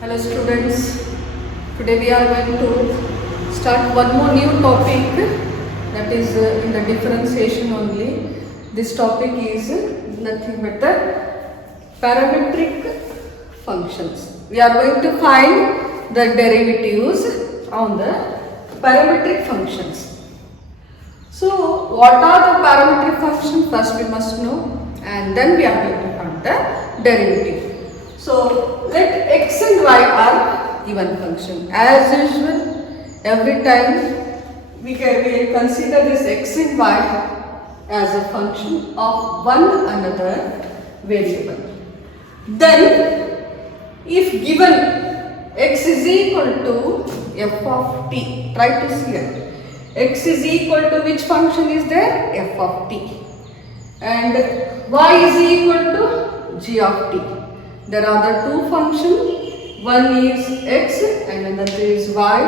Hello students, today we are going to start one more new topic, that is in the differentiation only. This topic is nothing but the parametric functions. We are going to find the derivatives on the parametric functions. So what are the parametric functions? First we must know, and then we are going to find the derivative. So let x and y are given function. As usual, every time we consider this x and y as a function of one another variable. Then if given x is equal to f of t, try to see it. X is equal to which function is there? F of t. And y is equal to g of t. There are the two functions, one is x and another is y,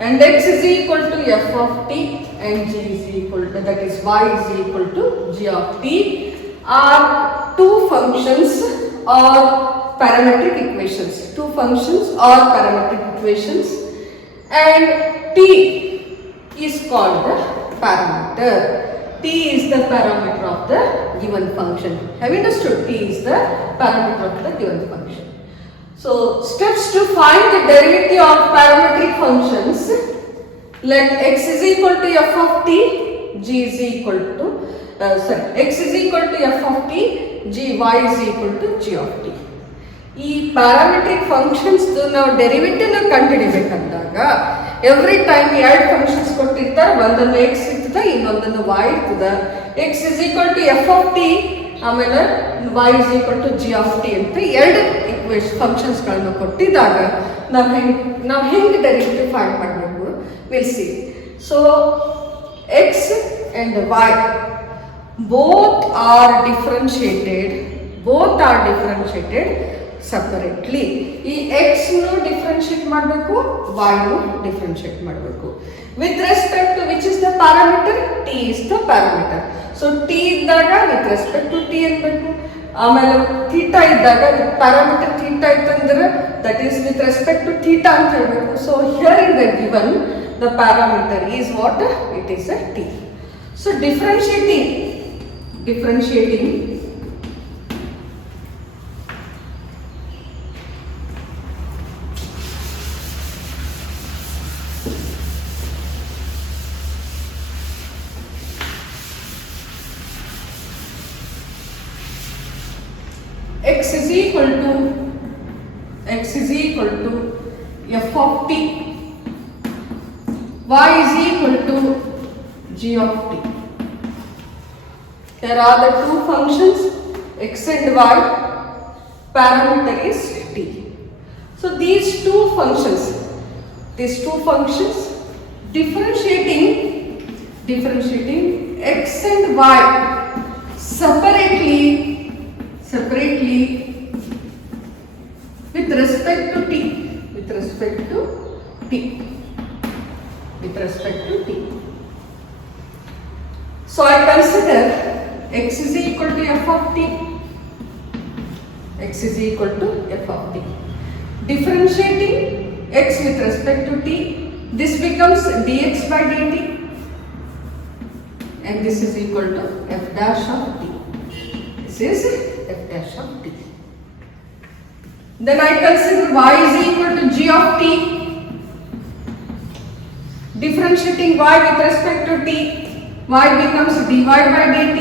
and x is equal to f of t and g is equal to, that is y is equal to g of t, are two functions or parametric equations. Two functions or parametric equations, and t is called the parameter. T is the parameter of the given function. Have you understood? T is the parameter of the given function. So, steps to find the derivative of parametric functions. Let x is equal to f of t, g is equal to, x is equal to f of t, g, y is equal to g of t. ಈ parametric functions ನಾವು derivative ಕಂಡುಹಿಡಿಬೇಕಂದಾಗ every time ಎರಡು functions ಕೊಟ್ಟಿರ್ತಾರೆ, ಒಂದನ್ನು x ಇರ್ತದೆ, ಇನ್ನೊಂದನ್ನು y ಇರ್ತದೆ. X is equal to f of t, ಆಮೇಲೆ y is equal to g of t ಅಂತ ಎರಡು ಫಂಕ್ಷನ್ಸ್ಗಳನ್ನು ಕೊಟ್ಟಿದ್ದಾಗ ನಾವು ಹೆಂಗೆ ಡೆರಿವೇಟಿವ್ ಫೈಂಡ್ ಮಾಡಬೇಕು will see. So x and y both are differentiated separately. ಈ ಎಕ್ಸ್ ಡಿಫ್ರೆನ್ಶಿಯೇಟ್ ಮಾಡಬೇಕು, ವೈ ಡಿಫ್ರೆನ್ಶಿಯೇಟ್ ಮಾಡಬೇಕು. With respect to which is the parameter? T is the parameter. So t ಇದ್ದಾಗ ವಿತ್ ರೆಸ್ಪೆಕ್ಟ್ ಟು ಟಿ ಅನ್ಬೇಕು. ಆಮೇಲೆ theta ಇದ್ದಾಗ parameter theta ಇತ್ತಂದ್ರೆ that is with respect to theta ಅಂತ ಹೇಳಬೇಕು. So here in the given the parameter is what? It is a t. So differentiating x is equal to f of t, y is equal to g of t. There are the two functions x and y, parameter is t. So these two functions differentiating x and y separately with respect to t. So I consider x is equal to f of t. Differentiating x with respect to t, this becomes dx by dt, and this is equal to f dash of t. This is f dash of t. Then I consider y is equal to g of t. Differentiating y with respect to t, y becomes dy by dt,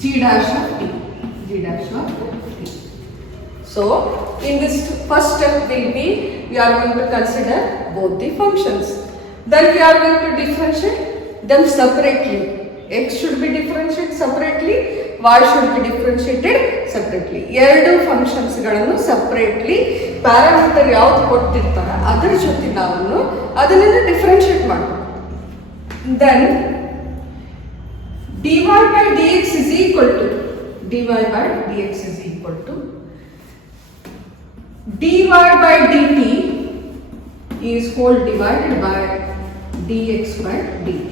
g dash of t. So in this first step we are going to consider both the functions. Then we are going to differentiate them separately. X should be differentiated separately, y should be differentiated separately. ಎರಡು functions ಗಳನ್ನು separately parameter ಯಾವ್ದು ಕೊಟ್ಟಿರ್ತಾರ ಅದರ ಜೊತೆ ನಾವು ಅದನ್ನ differentiate ಮಾಡಬೇಕು. Then dy by dx is equal to dy by dt is whole divided by dx by dt.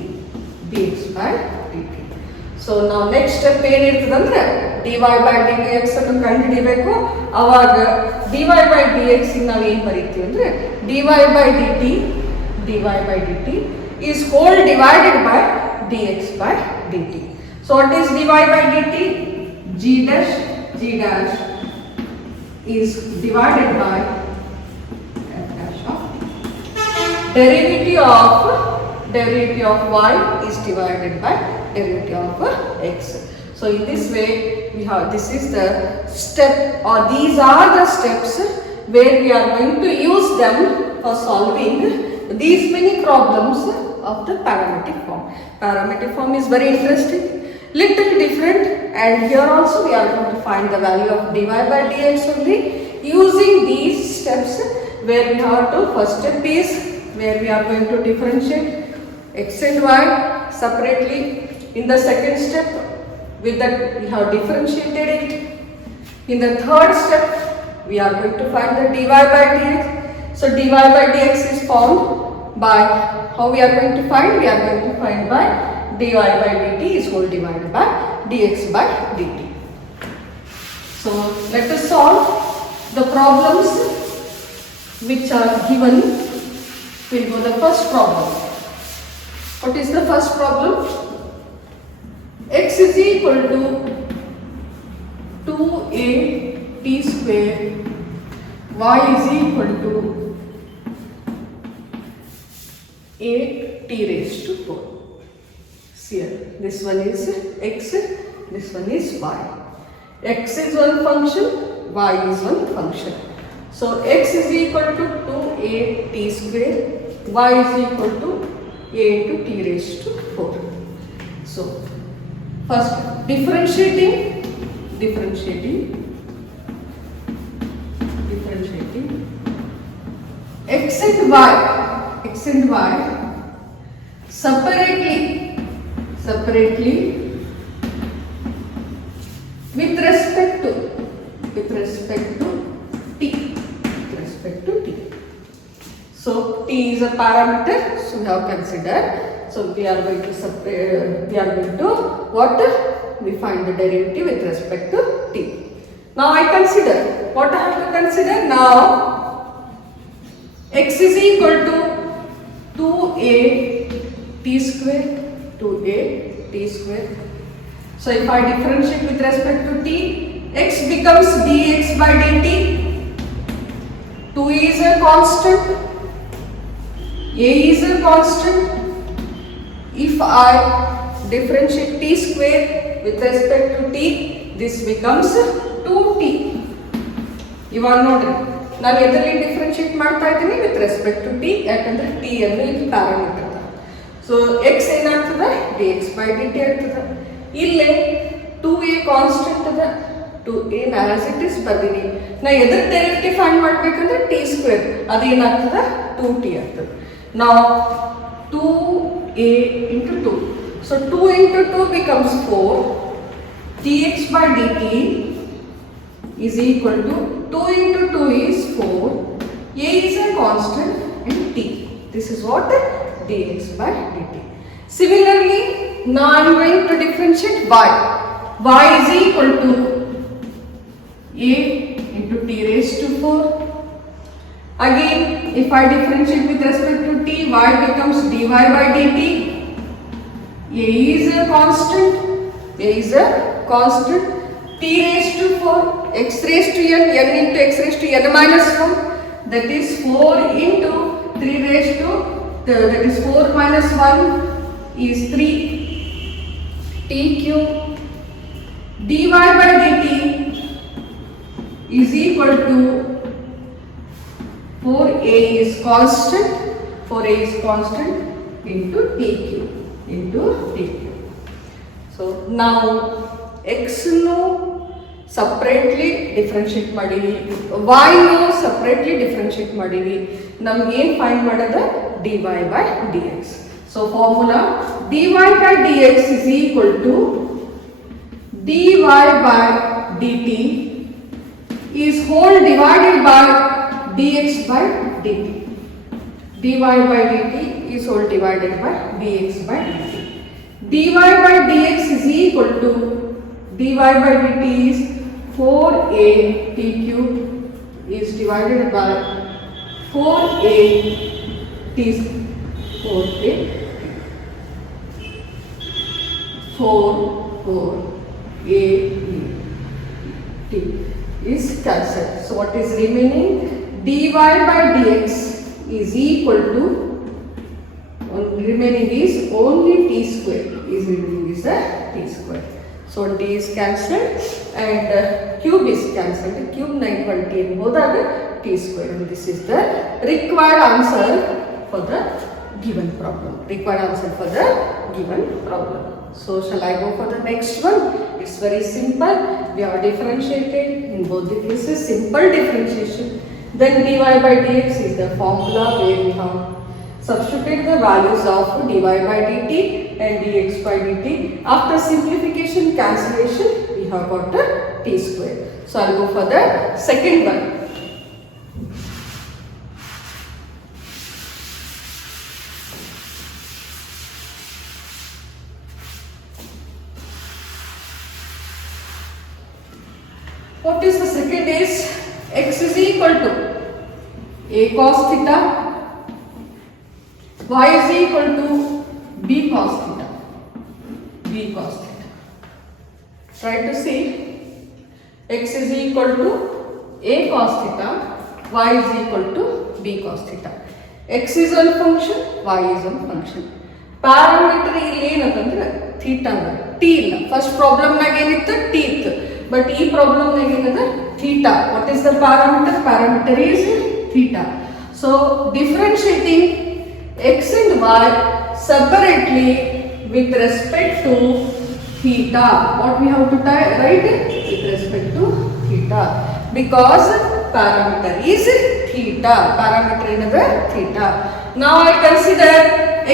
So now next step ಏನಿರ್ತದಂದ್ರೆ dy by dx ಅನ್ನು ಕಂಡುಹಿಡಿಯಬೇಕು. ಆವಾಗ dy by dx ನಾವು ಏನು ಬರೀತೀವಿ ಅಂದರೆ dy by dt is whole divided by dx by dt. So what is dy by dt? G dash is divided by f dash of derivative of y is divided by derivative of x. So in this way we have, this is the step, or these are the steps where we are going to use them for solving these many problems of the parametric form. Parametric form is very interesting, little different, and here also we are going to find the value of dy by dx only using these steps, where we have to, first step is where we are going to differentiate x and y separately. In the second step, with that we have differentiated it. In the third step we are going to find the dy by dx. So dy by dx is found by, how we are going to find? We are going to find by dy by dt is whole divided by dx by dt. So let us solve the problems which are given. We'll go the first problem. What is the first problem? X is equal to 2a t square, y is equal to 8 t raised to 4. See here, this one is x, this one is y. X is one function, y is one function. So x is equal to 2a t square, y is equal to a into t raised to 4. So first differentiating x and y separately with respect to t. So t is a parameter, so we have considered. So we are going to what? We find the derivative with respect to t. Now I consider, what I have to consider now? X is equal to 2a t square. So if I differentiate with respect to t, x becomes dx by dt. 2 is a constant, a is a constant. If I differentiate t square with respect to t, this becomes 2t. ಇವಾಗ ನೋಡ್ರಿ, ನಾವು ಎದರಲ್ಲಿ differentiate ಮಾಡ್ತಾ ಇದ್ದೀನಿ? With respect to T, ಯಾಕಂದ್ರೆ T ಅನ್ನು ಇದು parameter. So X ಏನಾಗ್ತದೆ? D X by D T ಆಗ್ತದೆ. ಇಲ್ಲೇ 2a ಕಾನ್ಸ್ಟೆಂಟ್ ಅದ, 2a ಆಸ್ ಇಟ್ ಇಸ್ ಬರ್ದೀನಿ. ನಾ ಎದ್ರ ಡೆರಿವೇಟಿವ್ ಫೈಂಡ್ ಮಾಡ್ಬೇಕಂದ್ರೆ ಟಿ ಸ್ಕ್ವೇರ್, ಅದೇನಾಗ್ತದೆ? 2t ಆಗ್ತದೆ. ನಾವು 2a into 2. So 2 into 2 becomes 4. dx by dt is equal to 2 into 2 is 4. A is a constant and t. This is what? dx by dt. Similarly, now I am going to differentiate y. Y is equal to a into t raised to 4. Again, if I differentiate with respect to t, y becomes dy by dt. A is a constant, t raised to 4, x raised to n into x raised to n minus 1, that is 4 into 3 raised to, that is 4 minus 1 is 3, t cube. dy by dt is equal to 4a is constant into t cube. So now x no separately differentiate ಮಾಡಿವಿ, y no separately differentiate ಮಾಡಿವಿ. ನಮಗೆ ಏನು find ಮಾಡೋದು? dy by dx. So formula dy by dx is equal to dy by dt is whole divided by dx by dt. dy by dt is whole divided by dx by dt. dy by dx is equal to dy by dt is 4a t cube is divided by 4a t 4a 4a t is cancelled. So what is remaining? dy by dx is equal to remaining is only t square is remaining is the t square. So d is cancelled and cube is cancelled. Cube 920 ಎಂಬುದಾಗಿ t square, and this is the required answer for the given problem. Required answer for the given problem. So shall I go for the next one? It's very simple. We have differentiated in both the cases, simple differentiation. Then dy by dx is the formula where we have substituted the values of dy by dt and dx by dt. After simplification cancellation, we have got the t square. So I'll go for the second one. What is the second is x is equal to a cos theta, y is equal to b cos theta, b cos theta. Try to see, x is equal to a cos theta, y is equal to b cos theta. X is one function, y is one function. Parameter ಇಲ್ಲಿ ಏನಂತಂದ್ರೆ theta t ಇಲ್ಲ. First problem ನಾಗ ಏನಿತ್ತು t ಇತ್ತು, but ಈ problem ನಾಗ ಏನದ theta. What is the parameter? Parameter is theta. So differentiating x and y separately with respect to theta. What we have to write? With respect to theta, because parameter is theta. Parameter is theta. Now I consider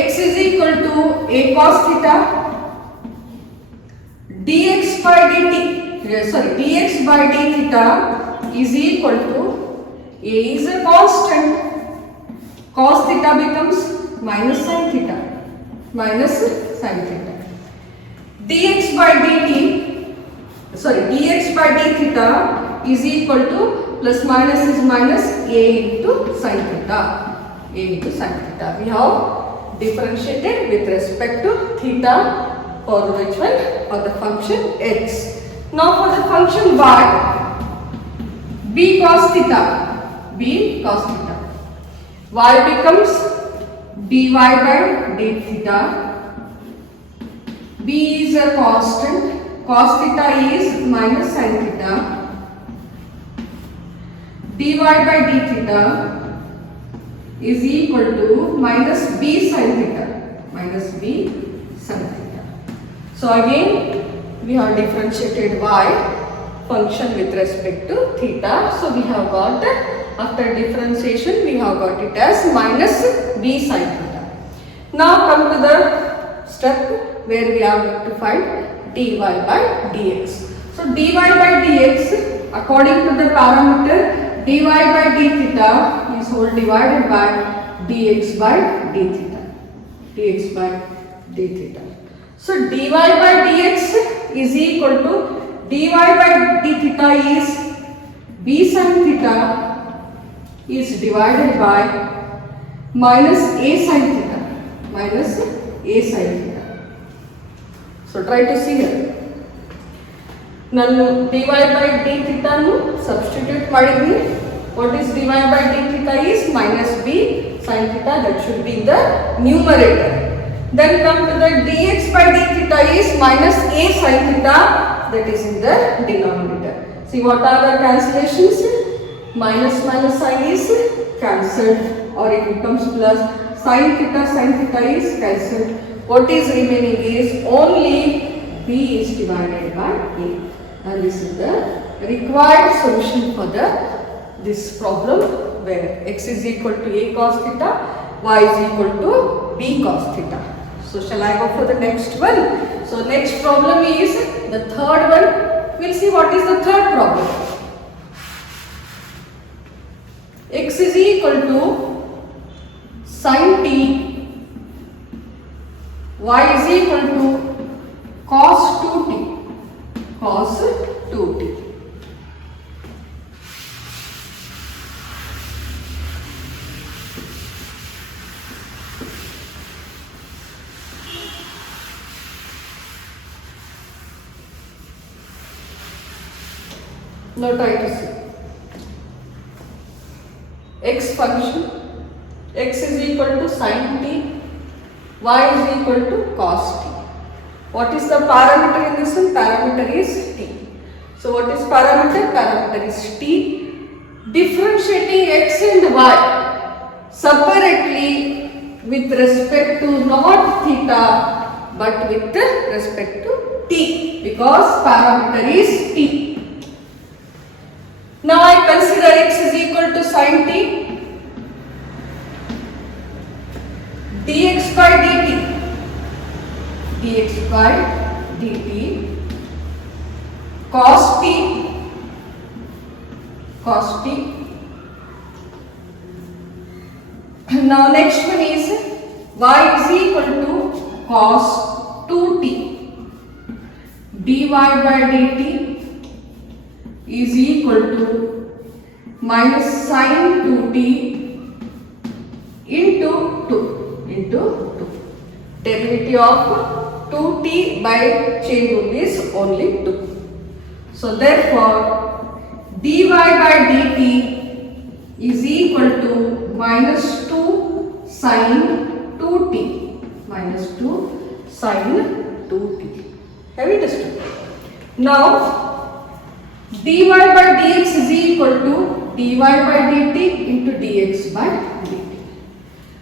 x is equal to a cos theta, dx by dt. Sorry, dx by d theta is equal to a is a constant. Cos theta becomes minus sin theta, minus sin theta. Dx by dt, sorry, dx by d theta is equal to plus minus is minus a into sin theta, a into sin theta. We have differentiated with respect to theta for which one? For the function x. Now for the function y, b cos theta, b cos theta. Y becomes dy by d theta. B is a constant. Cos theta is minus sin theta. Dy by d theta is equal to minus b sin theta. Minus b sin theta. So again we have differentiated y function with respect to theta. So we have got, after differentiation we have got it as minus b sin theta. Now come to the step where we are going to find dy by dx. So dy by dx, according to the parameter, dy by d theta is whole divided by dx by d theta. Dx by d theta. So dy by dx is equal to dy by d theta is b sin theta is divided by minus a sin theta, minus a sin theta. So try to see here. ನಾನು dy by d theta ಅನ್ನು substitute ಮಾಡಿದ್ವಿ. What is dy by d theta is minus b sin theta, that should be in the numerator. Then come to the dx by d theta is minus a sin theta, that is in the denominator. See what are the cancellations? Minus minus sign is cancelled, or it becomes plus. Sin theta is cancelled. What is remaining is only b is divided by a, and this is the required solution for this problem, where x is equal to a cos theta, y is equal to b cos theta. So shall I go for the next one? So next problem is the third one. We'll see what is the third problem. X is equal to sin t, y is equal to cos 2t. cos 2t. Now try to see. X function, x is equal to sin t, y is equal to cos t. What is the parameter in this one? Parameter is t. So what is parameter? Parameter is t. Differentiating x and y separately with respect to not theta but with respect to t, because parameter is t. Now I consider x is equal to sin t, dx by dt, dx by dt, cos t, cos t. Now next one is y is equal to cos 2t, dy by dt is equal to minus sin 2t into 2 into 2. Derivative of 2t by chain rule is only 2. So therefore dy by dt is equal to minus 2 sin 2t, minus 2 sin 2t. Have you understood? Now dy by dx is equal to dy by dt into dx by dt.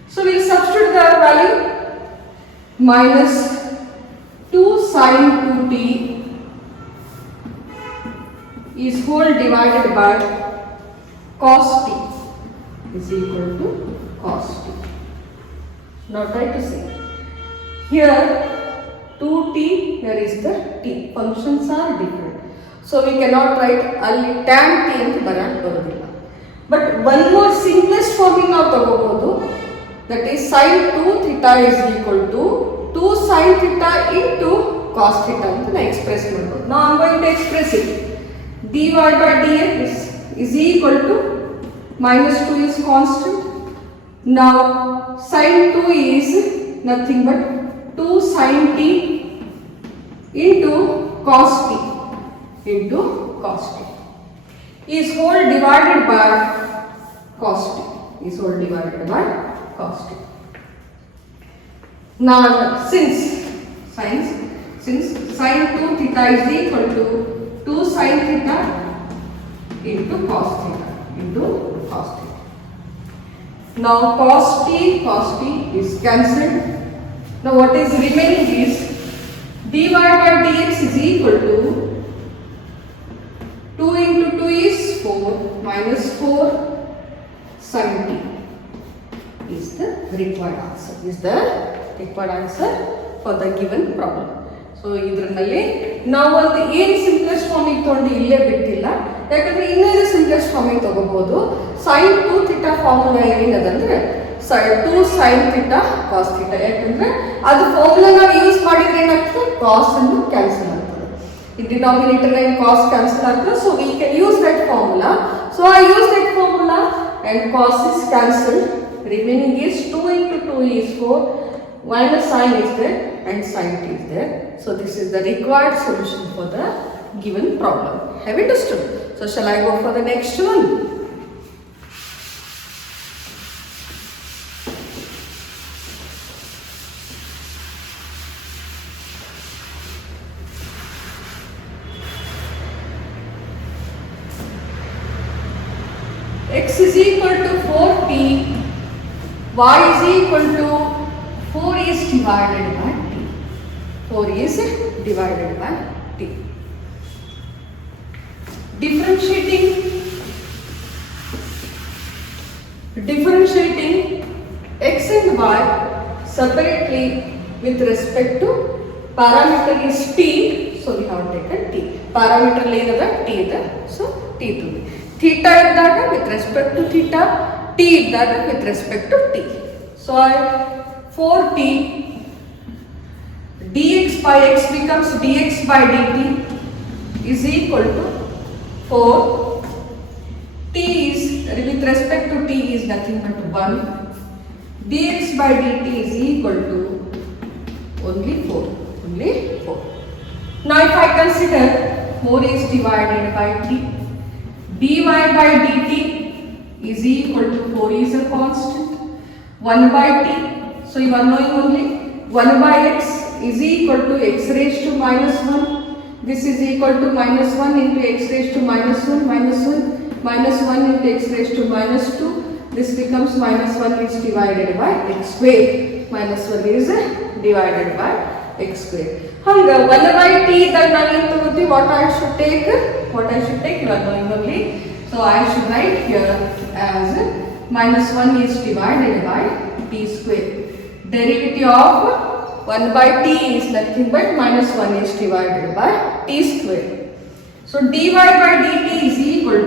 So we will substitute the value, minus 2 sin 2t is whole divided by cos t is equal to cos t. Now try to see. Here 2t, here is the t. Functions are different. So we cannot write ಅಲ್ಲಿ tan t ಅಂತ ಬರೋದಿಲ್ಲ. But one more simplest form ನಾವು ತಗೋಬಹುದು, that is sin 2 theta is equal to 2 sin theta into cos theta ಅಂತ ನಾವು express ಮಾಡಬಹುದು. Now I am going to express it. dy by dx is equal to minus 2 is constant. Now sin 2 is nothing but 2 sin t into cos t into cos t is whole divided by cos t, is whole divided by cos t. Now since sin 2 theta is equal to 2 sin theta into cos theta into cos theta. Now cos t is cancelled. Now what is remaining is dy by dx is equal to 2 into 2 is 4 minus 4 sin t is the required answer, is the required answer for the given problem. So ಇದರಲ್ಲಿ ನಾವು ಒಂದು ಏನು simplest ಫಾರ್ಮಿಗೆ ತಗೊಂಡು ಇಲ್ಲೇ ಬಿಟ್ಟಿಲ್ಲ, ಯಾಕಂದ್ರೆ ಇನ್ನೊಂದು simplest ಫಾರ್ಮಿಗೆ ತಗೋಬಹುದು. sin 2 ಥೀಟಾ ಫಾರ್ಮುಲಾ ಏನಿದೆ 2 sin theta cos theta, ಯಾಕಂದ್ರೆ ಅದು ಫಾರ್ಮುಲಾ ನಾವು ಯೂಸ್ ಮಾಡಿದ್ರೆ ಏನಾಗ್ತದೆ, cos ಅನ್ನು ಕ್ಯಾನ್ಸಲ್ ಆಗ್ತದೆ. In denominator and cos cancel ಆಗ್ತದೆ, so we can use that formula. So I use that formula and cos is cancelled. Remaining is 2 into 2 is 4, minus sin is there and sin t is there. So this is the required solution for the given problem. Have you understood? So shall I go for the next one? X is equal to 4t, y is equal to 4 is divided by t. 4 is divided by t. Differentiating x and y separately with respect to parameter is t, so we have taken t. Parameter ಏನದ t ಇದೆ, so t ತಗೊಂಡು theta ಇದ್ದಾಗ with respect to theta, t ಇದ್ದಾಗ with respect to t. So 4t dx by x becomes dx by dt is equal to 4. T is, with respect to t is nothing but 1. dx by dt is equal to only 4. Only 4. Now if I consider 4 is divided by t, dy by dt is equal to 4 is a constant, 1 by t. So you are knowing only 1 by x is equal to x raised to minus 1. This is equal to minus 1 into x raised to minus 1, minus 1, minus 1 into x raised to minus 2. This becomes minus 1 is divided by x square. Minus 1 is divided by x square. Hanga 1 by t that what I should take? What I should take? You are knowing only. So I should write here as minus 1 is divided by t square. Derivative of 1 by t is nothing but minus 1 is divided by t square. So dy by dt is equal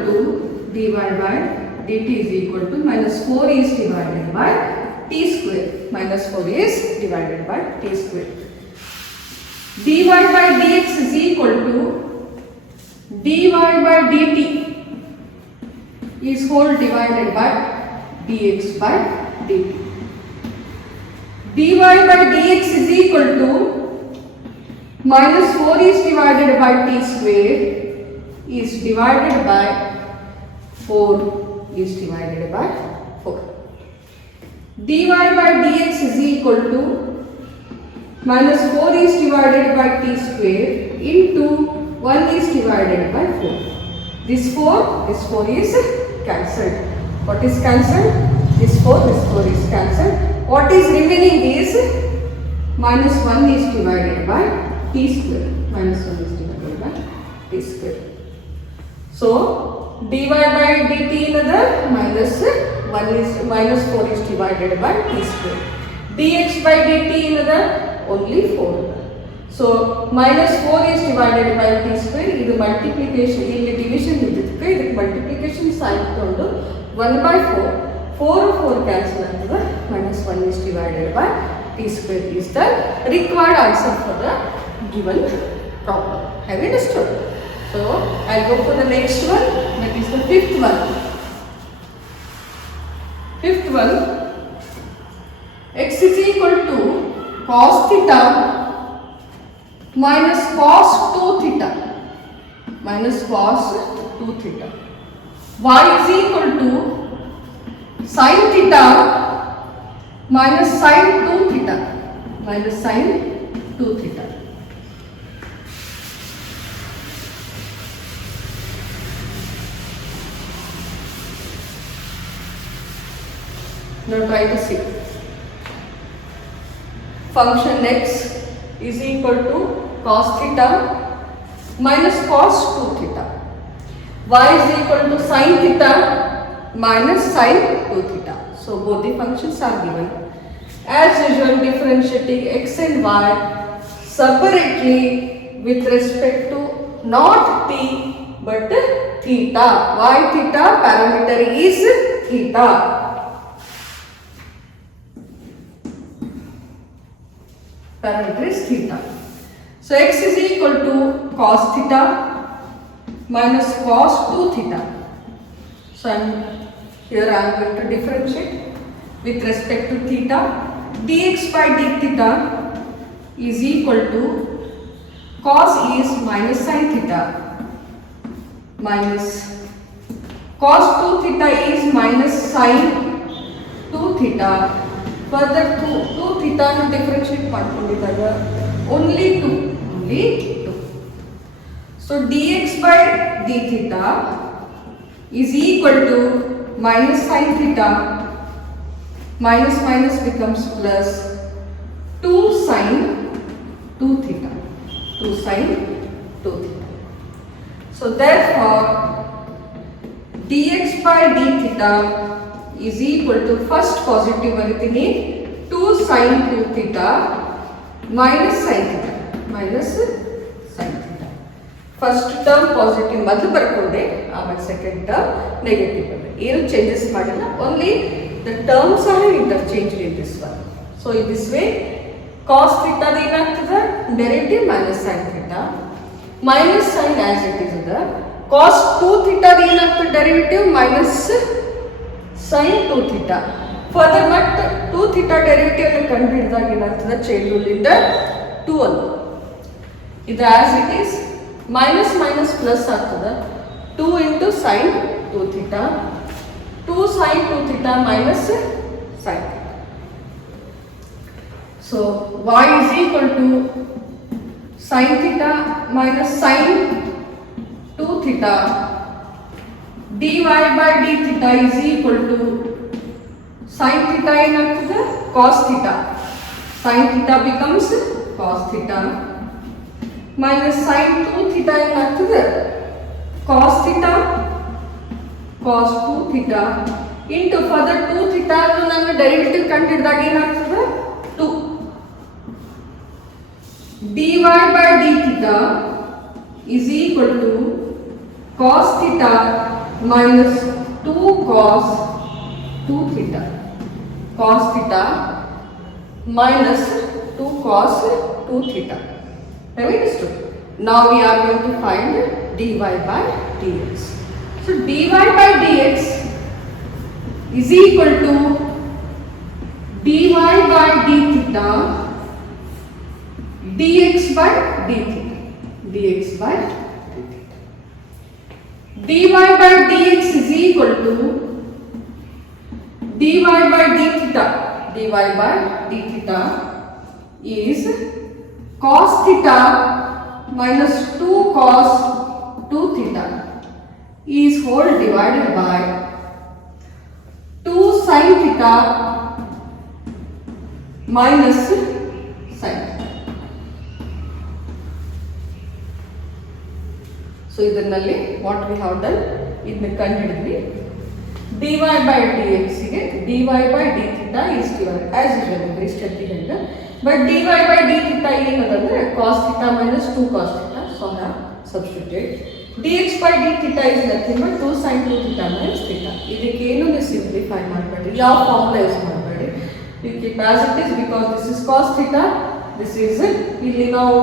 to minus 4 is divided by t square. Minus 4 is divided by t square. dy by dx is equal to dy by dt is whole divided by dx by dt. dy by dx is equal to minus 4 is divided by t square is divided by 4 is divided by 4. dy by dx is equal to minus 4 is divided by t square into 1 is divided by 4. This 4 is cancelled. What is cancelled? This 4 is cancelled. What is remaining is minus 1 is divided by t square. Minus 1 is divided by t square. So dy by dt another minus 1 is minus 4 is divided by t square. dx by dt another only 4. So minus 4 is divided by t square. This multiplication, this division idike idu multiplication sign tondo 1 by 4. 4 cancel agtade. Minus 1 is divided by t square is the required answer for the given problem. Have you understood? So I'll go for the next one, that is the fifth one. Fifth one, x is equal to cos theta minus cos 2 theta minus cos 2 theta. Y is equal to sin theta minus sin 2 theta minus sin 2 theta. Now try to see. Function x is equal to cos theta minus cos 2 theta. Y is equal to sin theta minus sin 2 theta. So both the functions are given. As usual, differentiating x and y separately with respect to not t but theta. Y theta parameter is theta. Parameter is theta. So x is equal to cos theta minus cos 2 theta. So here I am going to differentiate with respect to theta. dx by d theta is equal to cos is minus sin theta minus cos 2 theta is minus sin 2 theta. Further 2 theta nu differentiate ಮಾಡ್ಕೊಂಡಿದ್ದಾಗ only 2. So dx by d theta is equal to minus sin theta minus minus becomes plus 2 sin 2 theta. 2 sin 2 theta. So therefore dx by d theta is equal to first positive ಬರೀತೀನಿ 2 sin 2 theta minus sin theta minus sin theta. First term positive ಮೊದಲು ಬರ್ಕೊಂಡೆ, ಆಮೇಲೆ second term negative ಬಂದೆ. ಏನು changes ಮಾಡಿಲ್ಲ, only the terms are interchanged in this one. So in this way cos theta ಏನಾಗ್ತದೆ derivative minus sin theta minus sin as it is ಅದ cos 2 theta ಏನಾಗ್ತದೆ derivative minus sin 2 theta. Further but 2 theta derivative ಅನ್ನು ಕಂಡುಹಿಡಿದಾಗ ಏನಾಗ್ತದೆ chain rule ಇಂದ 2 ಅಂತ ಇದು as it is minus minus plus ಆಗ್ತದೆ 2 into sin 2 theta 2 sin 2 theta minus sin. So y is equal to sin theta minus sin 2 theta dy by d theta is equal to sin theta ಏನಾಗ್ತದೆ cos theta. Sin theta becomes cos theta minus sin 2 theta ಏನಾಗ್ತದೆ cos theta cos 2 theta into further 2 theta ಅನ್ನು ನಾನು derivative ಕಂಡುಹಿಡಿದಾಗ ಏನಾಗ್ತದೆ 2 dy by d theta is equal to cos theta minus 2 cos 2 theta. Cos theta minus 2 cos 2 theta. Have you understood? Now we are going to find dy by dx. So dy by dx is equal to dy by d theta dx by d theta. Dx by d theta. Dy by dx is equal to dy by d theta. Dy by d theta is cos theta minus 2 cos 2 theta is whole divided by 2 sin theta minus sin theta. So ಇದರಲ್ಲಿ what we have done ಇದನ್ನ ಕಂಡುಹಿಡಿದ್ವಿ dy by dx ಗೆ dy by d theta is given as usual ಇಷ್ಟಕ್ಕೆ ಹೇಳಿದೆ but dy by d theta ಏನಂದ್ರೆ cos theta minus 2 cos theta so I have substituted dx by d theta is nothing but 2 sin 2 theta minus theta ಇದಕ್ಕೆ ಏನು ನೀವು simplify ಮಾಡಬೇಡಿ ಯಾವ formula use ಮಾಡಬೇಡಿ you keep as it is because this is cos theta this is ಇಲ್ಲಿ ನಾವು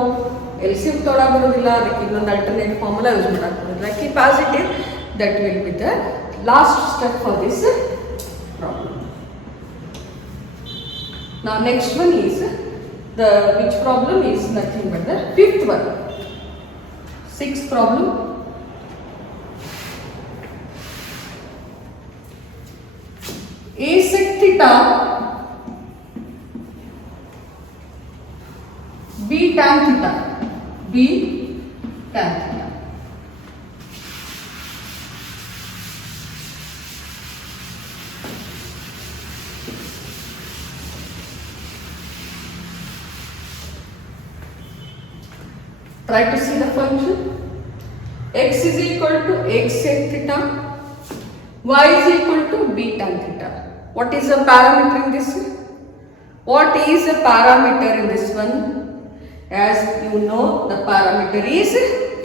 LCM ತೊಡಬರೋದಿಲ್ಲ ಅದಕ್ಕೆ ಇನ್ನೊಂದು alternate ಫಾರ್ಮುಲಾ ಯೂಸ್ ಮಾಡಬೇಕು keep as it is that will be the last step for this problem. Now next one is the which problem is nothing but the fifth one. Sixth problem. A sec theta B tan theta B tan theta. Try to see the function. X is equal to x sec theta, y is equal to b tan theta. What is the parameter in this? What is the parameter in this one? As you know, the parameter is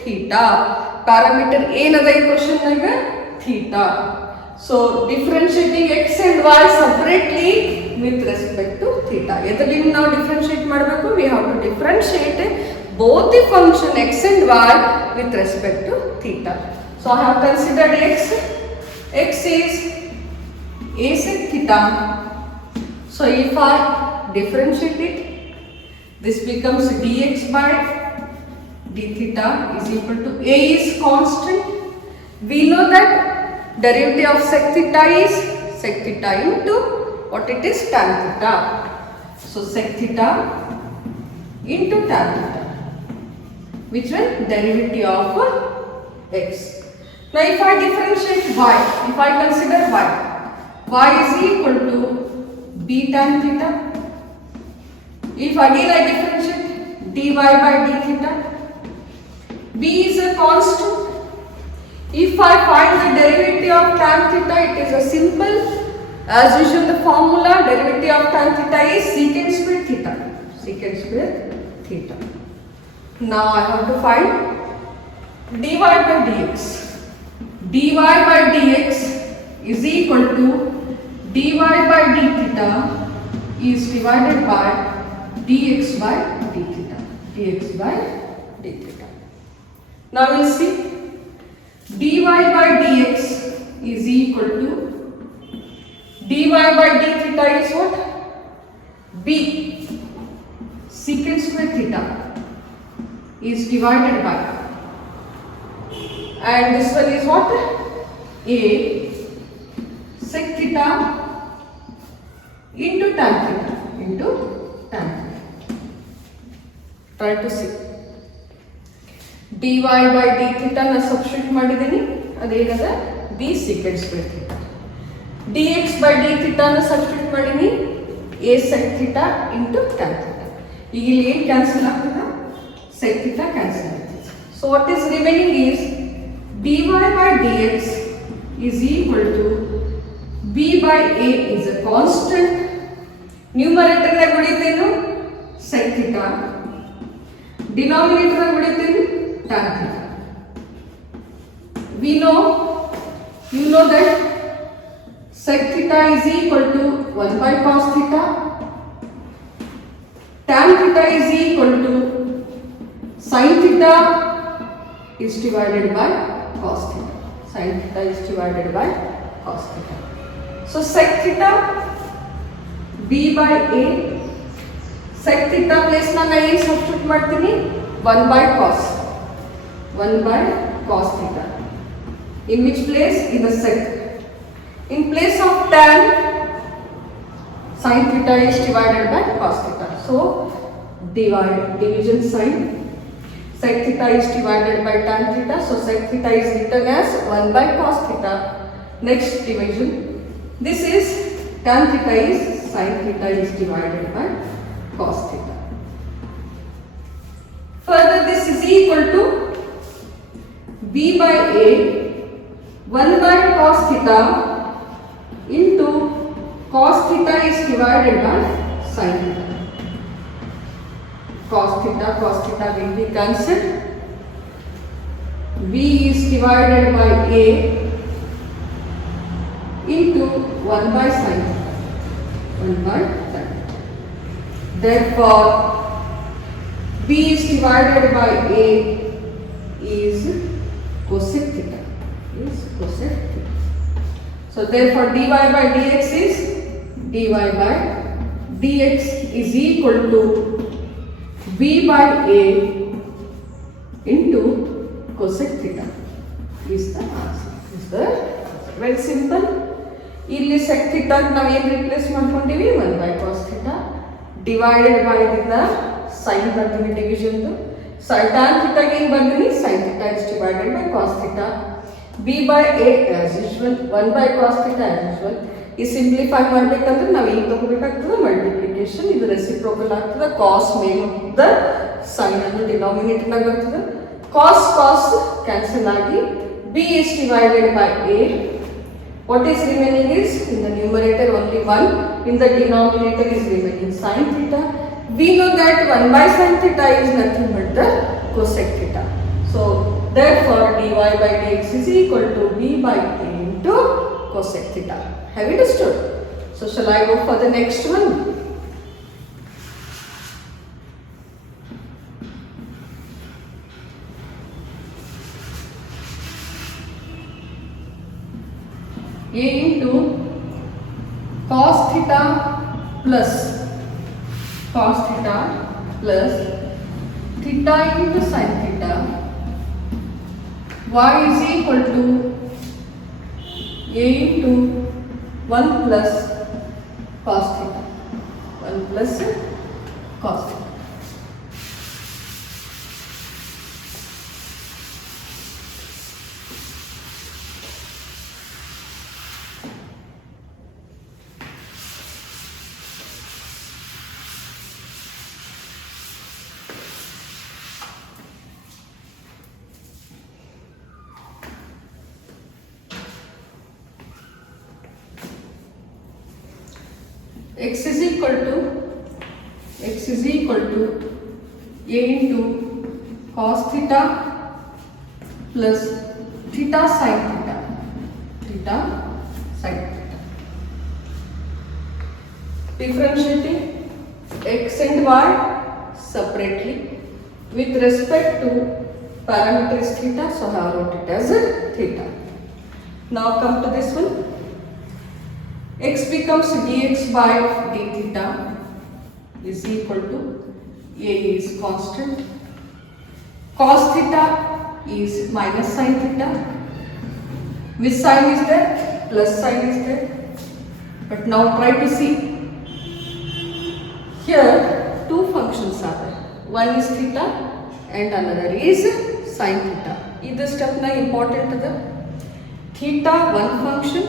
theta. Parameter ಏನದ ಈ question ನಾಗ theta. So differentiating x and y separately with respect to theta. ಎದರಲ್ಲಿ ನಾವು differentiate ಮಾಡಬೇಕು? We have to differentiate both the function x and y with respect to theta. So I have considered x. X is a sec theta. So if I differentiate it, this becomes dx by d theta is equal to a is constant. We know that derivative of sec theta is sec theta into what it is tan theta. So sec theta into tan theta. Which one? Derivative of x. Now if I differentiate y, if I consider y is equal to b tan theta. If again I differentiate dy by d theta, b is a constant. If I find the derivative of tan theta, it is a simple, as usual the formula derivative of tan theta is secant square theta. Secant square theta. Now I have to find dy by dx. dy by dx is equal to dy by d theta is divided by dx by d theta. dx by d theta. Now we'll see dy by dx is equal to dy by d theta is what? B secant square theta is divided by, and this one is what? A sec theta into tan theta into tan theta. Try to see. dy by d theta na substitute ಮಾಡಿದೀನಿ, ಅದೇನದ b secant square theta. dx by d theta na substitute ಮಾಡೀನಿ, a sec theta into tan theta. ಈಗ ಇಲ್ಲಿ ಏನು cancel ಆಗ್ತದೆ? sec theta cancel ಆಗ್ತದೆ. So what is remaining is dy by dx is equal to b by a is a constant. Numerator ನಾಗ ಉಳಿತೇನು sec theta, denominator ನಾಗ ಉಳಿತೇನು tan theta. We know, you know that sec theta is equal to 1 by cos theta, tan theta is equal to sin theta is divided by cos theta. Sin theta is divided by cos theta. So sec theta b by a, sec theta place na ಏನು substitute ಮಾಡ್ತೀನಿ? 1 by cos, 1 by cos theta. In which place? In the sec. In place of tan, sin theta is divided by cos theta. So division sign. Sec theta is divided by tan theta. So sec theta is written as 1 by cos theta. Next division. This is tan theta is sin theta is divided by cos theta. Further, this is equal to b by a 1 by cos theta into cos theta is divided by sin theta. Cos theta will be cancelled. b is divided by a into 1 by sin theta, 1 by sin theta. Therefore b is divided by a is cosec theta, is cosec theta. So therefore dy by dx is dy by dx is equal to b by a into cosec theta is the answer. Is the answer. Very simple. ಇಲ್ಲಿ sec theta ನಾವು ಏನು replace ಮಾಡ್ಕೊಂಡಿವಿ? 1 by cos theta divided by ದಿಂದ sin ಬರ್ತೀನಿ division ದು. tan theta ಏನು ಬರ್ತೀನಿ? sin theta is divided by cos theta. b by a as usual, 1 by cos theta as usual. ಈ simplify ಮಾಡಬೇಕಂದ್ರೆ ನಾವು ಏನು ತಗೋಬೇಕಾಗ್ತದೆ? ಮಲ್ಟಿಪ್ಲಿಕೇಶನ್. ಇದು ರೆಸಿಪ್ರೋಕಲ್ ಆಗ್ತದೆ. cos ಮೇಲೆ ಹೋಗ್ತದೆ, sin ಅನ್ನು ಡಿನಾಮಿನೇಟರ್ ನಾಗ ಬರ್ತದೆ. cos ಕ್ಯಾನ್ಸಲ್ ಆಗಿ b is divided by a. What is remaining is in the numerator only 1, in the denominator is remaining sin theta. We know that 1 by sin theta is nothing but the cosec theta. So therefore dy by dx is equal to b by a into cosec theta. Have you understood? So shall I go for the next one? a into cos theta plus theta into sin theta y is equal to a into 1 plus cos theta, 1 plus cos theta. x is equal to a into cos theta plus theta sin theta, differentiating x and y separately with respect to parameter is theta, so I have wrote it as theta. Now come to this one. X becomes dx by d theta is equal to a is constant, cos theta is minus sin theta, which sign is there? Plus sign is there. But now try to see. Here two functions are there. One is theta and another is sin theta. This step na important ada. Theta one function,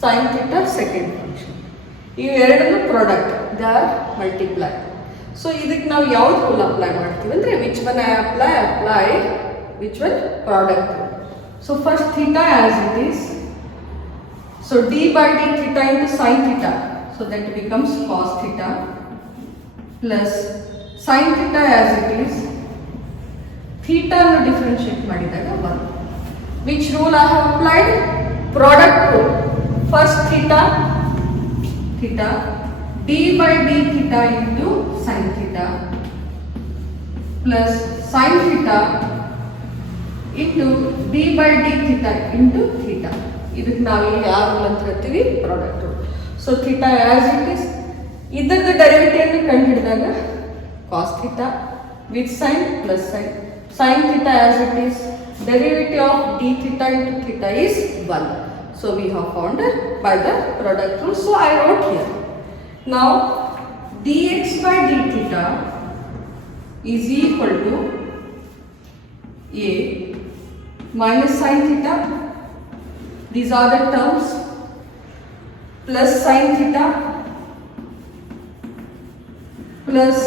sin theta second function. Ivu eradu product, they are multiplied. So ಇದಕ್ಕೆ ನಾವು ಯಾವುದು rule apply ಮಾಡ್ತೀವಿ ಅಂದ್ರೆ which one I apply which one product rule. So first theta as it is. So d by d theta into sin theta. So that becomes cos theta plus sin theta as it is. Theta no differentiate ಮಾಡಿದಾಗ 1. Which rule I have applied? Product rule. First theta d by d theta into sin theta plus sin theta into d by d theta into theta. ಇದಕ್ಕೆ ನಾವು ಯಾವ rule ಅಂತ ಹೇಳ್ತೀವಿ? Product rule. So theta as it is, ಇದರದ derivative ಕಂಡುಹಿಡಿದಾಗ cos theta with sine plus sine, sine theta as it is, derivative of d theta into theta is 1. So we have found by the product rule. So I wrote here. Now dx by d theta is equal to a minus sin theta. These are the terms, plus sin theta plus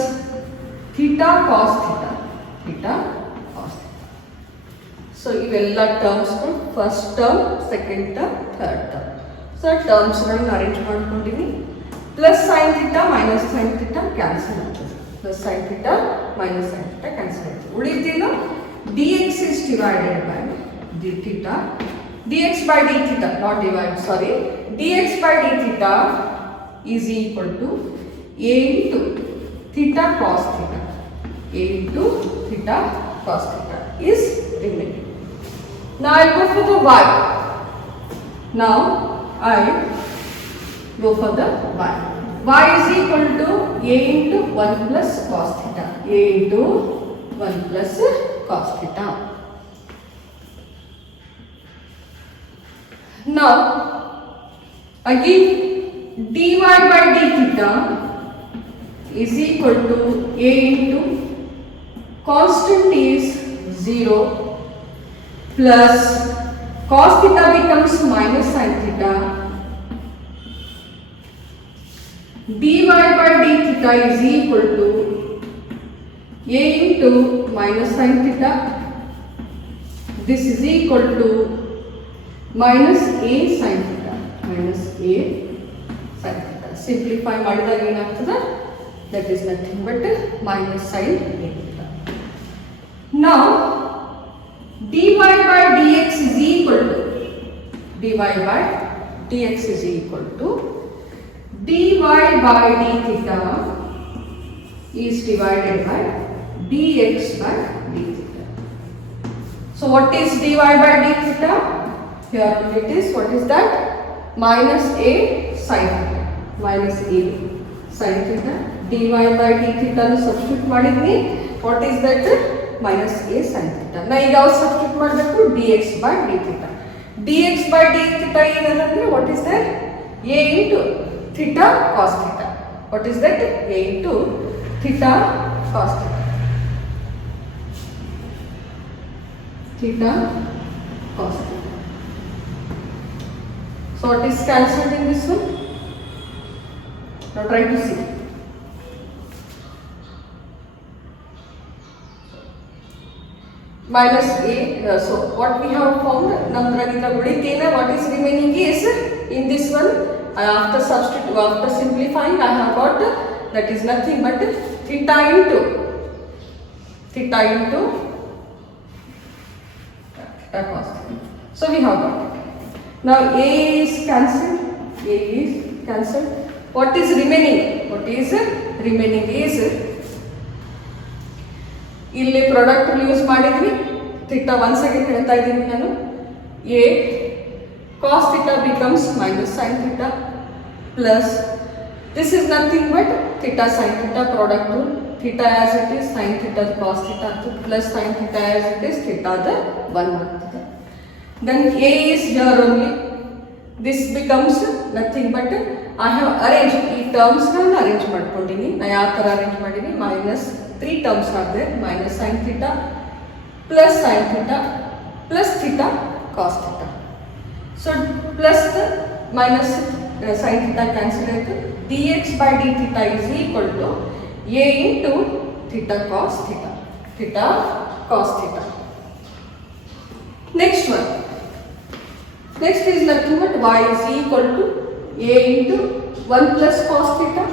theta cos theta, theta cos theta. So ಇವೆಲ್ಲ terms first term, second term, third term. So terms ಗಳನ್ನು arrange ಮಾಡ್ಕೊಂಡಿವಿ. plus sin theta minus sin theta cancel ಆಗ್ತದೆ. plus sin theta minus sin theta cancel ಆಗ್ತದೆ. ಉಳಿದಿದ್ದು dx is divided by d theta, dx by d theta, not divide, sorry, dx by d theta is equal to a into theta cos theta, a into theta cos theta is remaining. Now I go for the y. Now I go for the y. Y is equal to a into 1 plus cos theta, a into 1 plus cos theta. Now again dy by d theta is equal to a into constant is 0 plus cos theta becomes minus sin theta, dy by d theta is equal to a into minus sin theta. This is equal to minus a sin theta, minus a sin theta. Simplify ಮಾಡಿದಾಗ ಏನಾಗ್ತದೆ? That is nothing but minus sin a theta. Now dy by dx is equal to, dy by dx is equal to dy by d theta is divided by dx by d theta. So what is dy by d theta? Here it is, what is that? Minus a sin theta, minus a sin theta, dy by d theta nu substitute ಮಾಡಿದ್ನಿ. What is that? Minus a sin theta. ನಾ ಈಗ ಯಾವ substitute ಮಾಡಬೇಕು? dx by d theta. dx by d theta ಏನಂದ್ರೆ what is that? a into theta cos theta. What is that? a into theta cos theta. Theta cos theta. So what is cancelled in this one? Now try to see. Minus a, so what we have found, namdragita udikena, what is remaining is in this one, after simplifying I have got that is nothing but theta into theta cos theta. So we have got it. Now a is cancelled, what is remaining? What is remaining is ಇಲ್ಲಿ product use ಮಾಡಿದ್ವಿ, theta once again ಹೇಳ್ತಾ ಇದ್ದೀನಿ ನಾನು a cos theta becomes minus sin theta plus this is nothing but theta sin theta product rule, theta as it is sin theta the cos theta plus sin theta as it is theta the 1 ಆಗ್ತದೆ. Then a is here only, this becomes nothing but I have arranged ಈ terms ನಾನು arrange ಮಾಡ್ಕೊಂಡಿನಿ. ನಾನು ಯಾವ ತರ arrange ಮಾಡಿನಿ, minus 3 terms are there, minus sin theta plus sin theta plus theta cos theta. So plus the minus sin theta cancel ಆಯಿತು, dx by d theta is equal to a into theta cos theta, theta cos theta. Next one, next is nothing but y is equal to a into 1 plus cos theta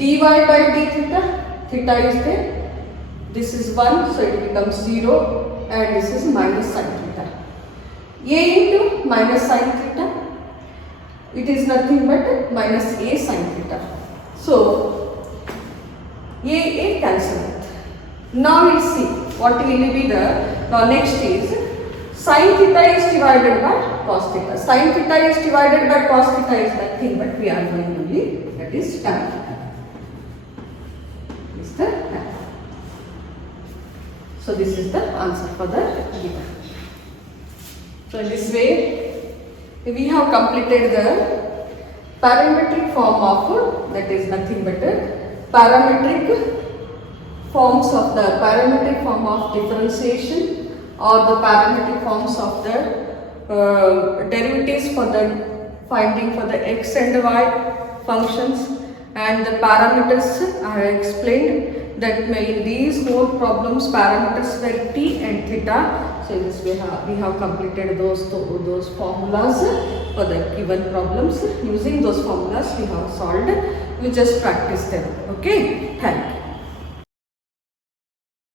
dy by d theta, theta is there, this is 1 so it becomes 0 and this is minus sin theta. A into minus sin theta, it is nothing but minus a sin theta. So a cancel it. Now we'll see what will be the, now next is sin theta is divided by cos theta. Sin theta is divided by cos theta is nothing but we are going only, that is tan theta. Is the tan. So this is the answer for the given. So in this way we have completed the parametric form of, that is nothing but parametric forms of the parametric form of differentiation or the parametric forms of the derivatives for the finding for the x and y functions, and the parameters I have explained that in these 4 problems parameters were t and theta. So in this way we have completed those formulas for the given problems. Using those formulas we have solved, we just practice them. Okay, thank you.